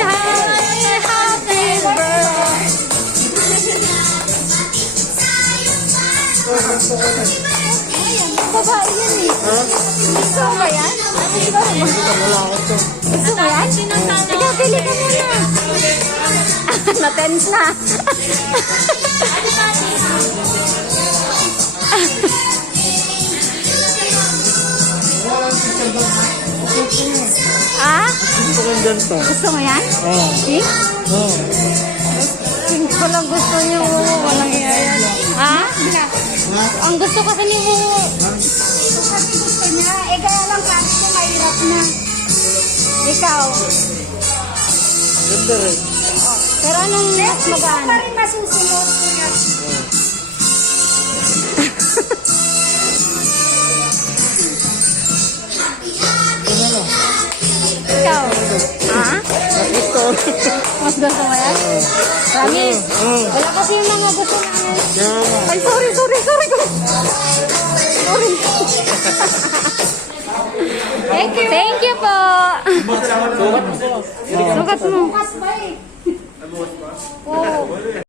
happy birthday. Babae yan eh. Gusto mo ba yan? Gusto mo yan? Ikaw, pili ka muna. Na-tense na. Ah? Gusto mo yan? Pink? Pink ko lang gusto niyo. Walang yan. Ha? Ang gusto kasi ni Wuwo. Kasi gusto niya. Eh kaya lang kasi ko mahirap na. Ikaw? Ganda rin. Pero anong mas magaan? Pa rin masusunod ko yan. Ikaw? Ha? Mas gusto mo yan? Rami? Wala kasi yung mga gusto namin. Ay, sorry. Sorry. Thank you po. Sukat mo. Mas ba eh.